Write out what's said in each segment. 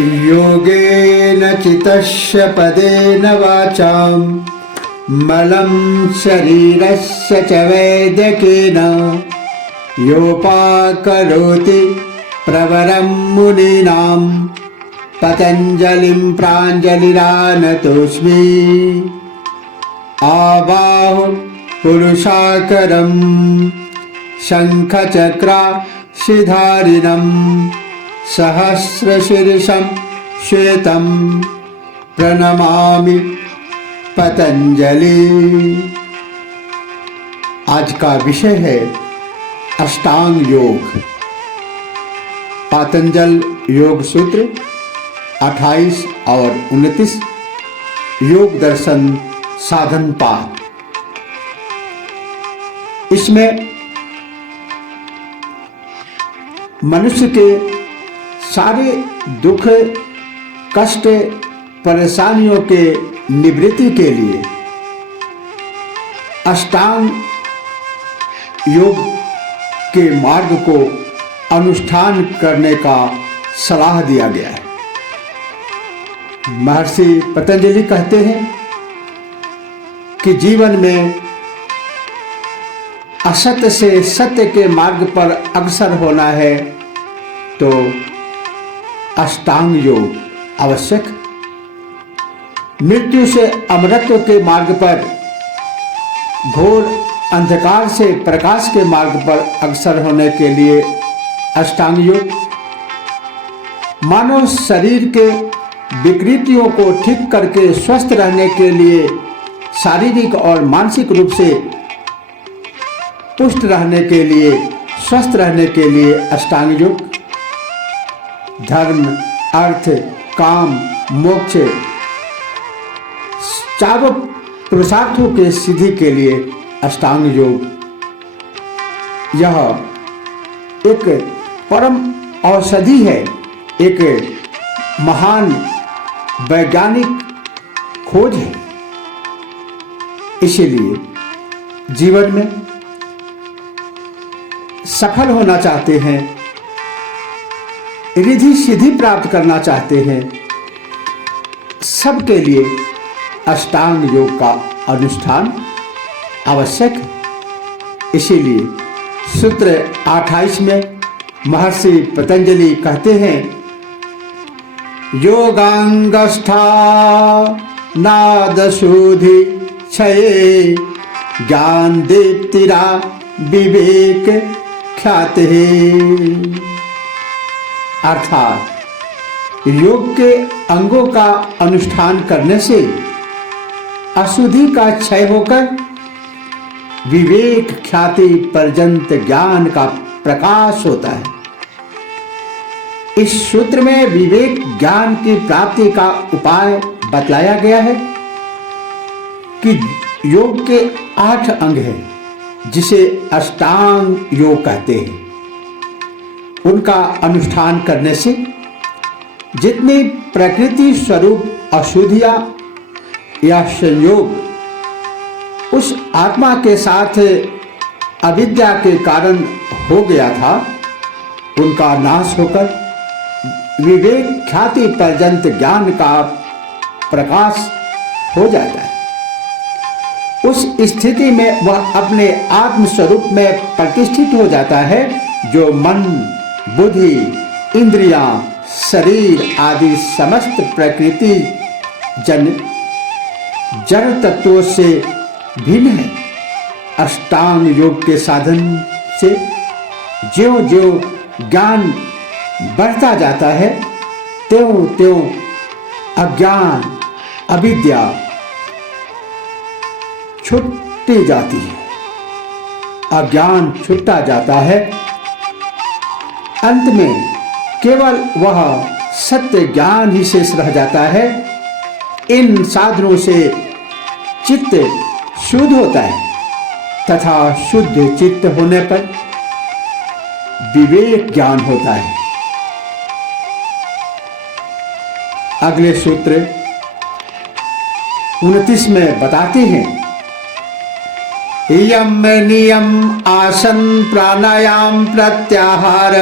योगेन चितस्य पदेन वाचां मलं शरीरस्य च वैद्यकेन योपाकरोति प्रवरं मुनीनां पतञ्जलिं प्राञ्जलिरानतोऽस्मि। आबाहु पुरुषाकरं शङ्खचक्रासिधारिणं सहस्रशीर्षं श्वेतं प्रणमामि पतंजलि। आज का विषय है अष्टांग योग। पतंजल योग सूत्र 28 और 29 योग दर्शन साधन पाठ। इसमें मनुष्य के सारे दुख कष्ट परेशानियों के निवृत्ति के लिए अष्टांग योग के मार्ग को अनुष्ठान करने का सलाह दिया गया है। महर्षि पतंजलि कहते हैं कि जीवन में असत्य से सत्य के मार्ग पर अग्रसर होना है तो अष्टांग योग आवश्यक। मृत्यु से अमरत्व के मार्ग पर, घोर अंधकार से प्रकाश के मार्ग पर अग्रसर होने के लिए अष्टांग योग। मानव शरीर के विकृतियों को ठीक करके स्वस्थ रहने के लिए, शारीरिक और मानसिक रूप से पुष्ट रहने के लिए, स्वस्थ रहने के लिए अष्टांग योग। धर्म, अर्थ, काम, मोक्ष चारों पुरुषार्थों के सिद्धि के लिए अष्टांग योग यह एक परम औषधि है, एक महान वैज्ञानिक खोज है। इसीलिए जीवन में सफल होना चाहते हैं, रिद्धि सिद्धि प्राप्त करना चाहते हैं, सबके लिए अष्टांग योग का अनुष्ठान आवश्यक है। इसीलिए सूत्र 28 में महर्षि पतंजलि कहते हैं, योगांगस्था नादशुधि क्षये ज्ञान दीप्तिरा विवेक ख्याति। अर्थात योग के अंगों का अनुष्ठान करने से अशुद्धि का क्षय होकर विवेक ख्याति पर्यंत ज्ञान का प्रकाश होता है। इस सूत्र में विवेक ज्ञान की प्राप्ति का उपाय बतलाया गया है कि योग के 8 अंग हैं जिसे अष्टांग योग कहते हैं। उनका अनुष्ठान करने से जितनी प्रकृति स्वरूप अशुद्धियां या संयोग उस आत्मा के साथ अविद्या के कारण हो गया था, उनका नाश होकर विवेक ख्याति पर्यंत ज्ञान का प्रकाश हो जाता है। उस स्थिति में वह अपने आत्म स्वरूप में प्रतिष्ठित हो जाता है, जो मन, बुद्धि, इंद्रियां, शरीर आदि समस्त प्रकृति जड़ तत्वों से भिन्न है। अष्टांग योग के साधन से ज्यों-ज्यों ज्ञान बढ़ता जाता है, त्यों-त्यों अज्ञान, अविद्या छूटती जाती है, अज्ञान छूटता जाता है। अंत में केवल वह सत्य ज्ञान ही शेष रह जाता है। इन साधनों से चित्त शुद्ध होता है तथा शुद्ध चित्त होने पर विवेक ज्ञान होता है। अगले सूत्र 29 में बताते हैं, यम नियम आसन प्राणायाम प्रत्याहार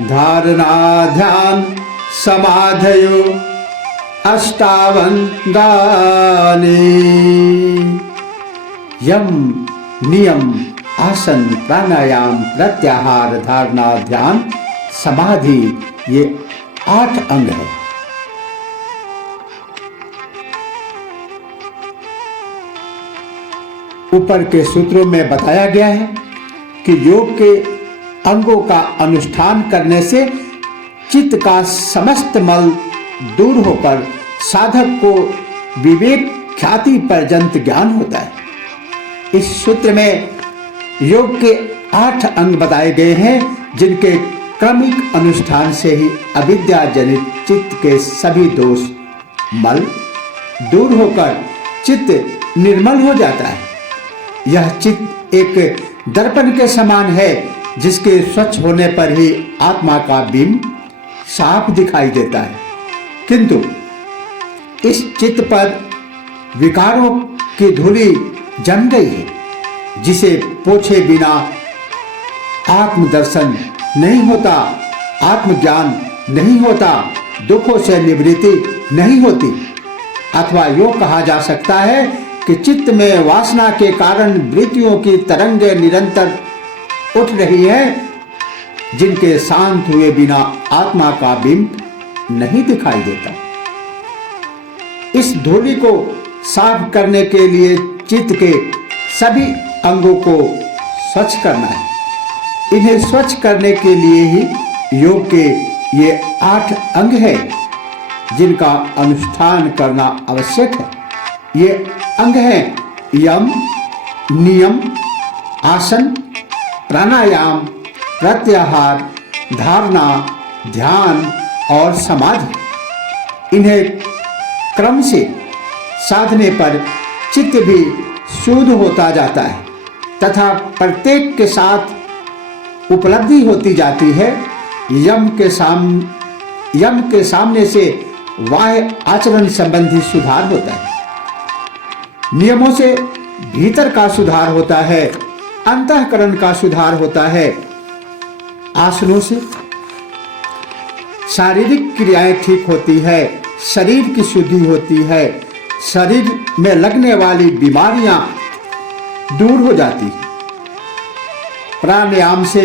धारणा ध्यान समाधयो अष्टावंगानि। यम, नियम, आसन, प्राणायाम, प्रत्याहार, धारणा, ध्यान, समाधि, ये 8 अंग है। ऊपर के सूत्रों में बताया गया है कि योग के अंगों का अनुष्ठान करने से चित्त का समस्त मल दूर होकर साधक को विवेक ख्याति पर्यंत ज्ञान होता है। इस सूत्र में योग के 8 अंग बताए गए हैं, जिनके क्रमिक अनुष्ठान से ही अविद्या जनित चित्त के सभी दोष मल दूर होकर चित्त निर्मल हो जाता है। यह चित्त एक दर्पण के समान है, जिसके स्वच्छ होने पर ही आत्मा का बिंब साफ दिखाई देता है। किंतु इस चित्त पर विकारों की धूली जम गई है, जिसे पोछे बिना आत्मदर्शन नहीं होता, आत्मज्ञान नहीं होता, दुखों से निवृत्ति नहीं होती। अथवा यूं कहा जा सकता है कि चित्त में वासना के कारण वृत्तियों की तरंगें निरंतर उठ रही है, जिनके शांत हुए बिना आत्मा का बिंब नहीं दिखाई देता। इस धूली को साफ करने के लिए चित्त के सभी अंगों को स्वच्छ करना है। इन्हें स्वच्छ करने के लिए ही योग के ये 8 अंग हैं, जिनका अनुष्ठान करना आवश्यक है। ये अंग हैं यम, नियम, आसन, प्राणायाम, प्रत्याहार, धारणा, ध्यान और समाधि। इन्हें क्रम से साधने पर चित्त भी शुद्ध होता जाता है तथा प्रत्येक के साथ उपलब्धि होती जाती है। यम के सामने से बाह्य आचरण संबंधी सुधार होता है। नियमों से भीतर का सुधार होता है, अंतःकरण का सुधार होता है। आसनों से शारीरिक क्रियाएं ठीक होती है, शरीर की शुद्धि होती है, शरीर में लगने वाली बीमारियां दूर हो जाती है। प्राणायाम से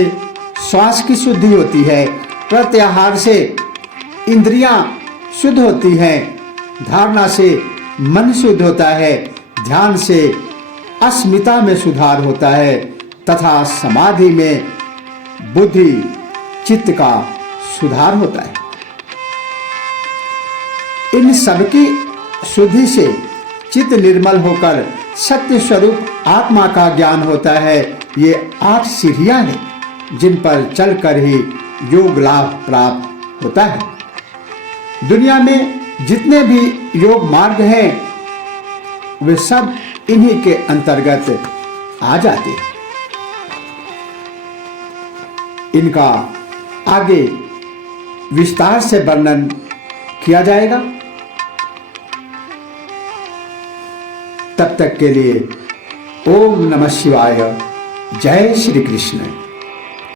श्वास की शुद्धि होती है, प्रत्याहार से इंद्रियां शुद्ध होती हैं, धारणा से मन शुद्ध होता है, ध्यान से अस्मिता में सुधार होता है तथा समाधि में बुद्धि चित्त का सुधार होता है। इन सबकी शुद्धि से चित्त निर्मल होकर सत्य स्वरूप आत्मा का ज्ञान होता है। ये 8 सीढ़ियां हैं, जिन पर चलकर ही योग लाभ प्राप्त होता है। दुनिया में जितने भी योग मार्ग हैं, वे सब इन्हीं के अंतर्गत आ जाते हैं। इनका आगे विस्तार से वर्णन किया जाएगा। तब तक के लिए ओम नमः शिवाय। जय श्री कृष्ण।